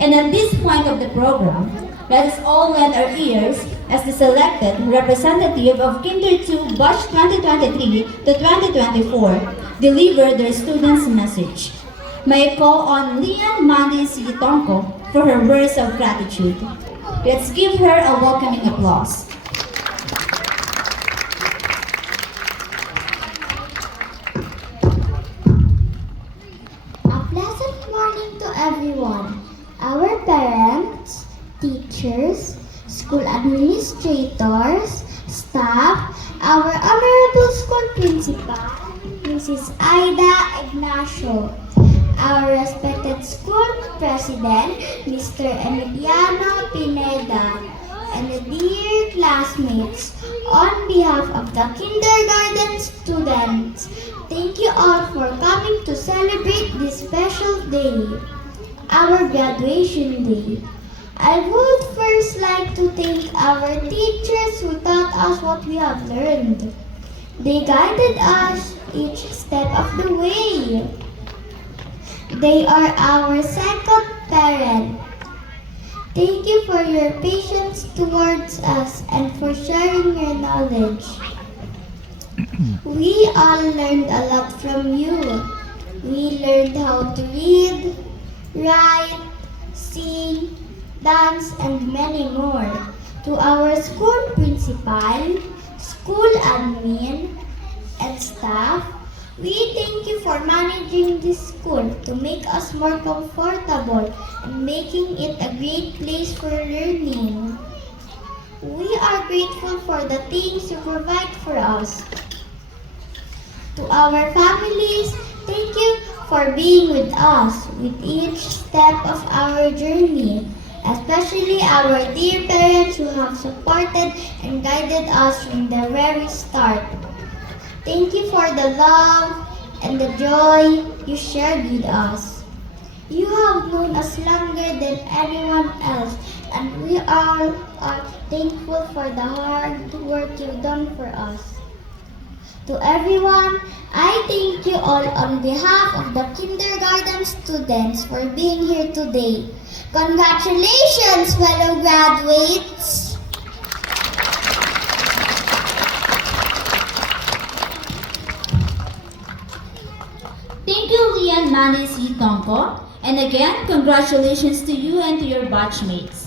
And at this point of the program, let us all lend our ears as the selected representative of Kinder 2 Batch 2023 to 2024 deliver their students' message. May I call on Lian Mandis Yitonko for her words of gratitude. Let's give her a welcoming applause. A pleasant morning to everyone. Our parents, teachers, school administrators, staff, our honorable school principal, Mrs. Aida Ignacio, our respected school president, Mr. Emiliano Pineda, and the dear classmates, on behalf of the kindergarten students, thank you all for coming to celebrate this special day, our graduation day. I would first like to thank our teachers who taught us what we have learned. They guided us each step of the way. They are our second parent. Thank you for your patience towards us and for sharing your knowledge. We all learned a lot from you. We learned how to read, write, sing, dance, and many more. To our school principal, school admin, and staff, we thank you for managing this school to make us more comfortable and making it a great place for learning. We are grateful for the things you provide for us. To our families, thank you for being with us with each step of our journey, especially our dear parents who have supported and guided us from the very start. Thank you for the love and the joy you shared with us. You have known us longer than anyone else, and we all are thankful for the hard work you've done for us. To everyone, I thank you all on behalf of the kindergarten students for being here today. Congratulations, fellow graduates! Thank you, Lian Manis Yitonko. And again, congratulations to you and to your batchmates.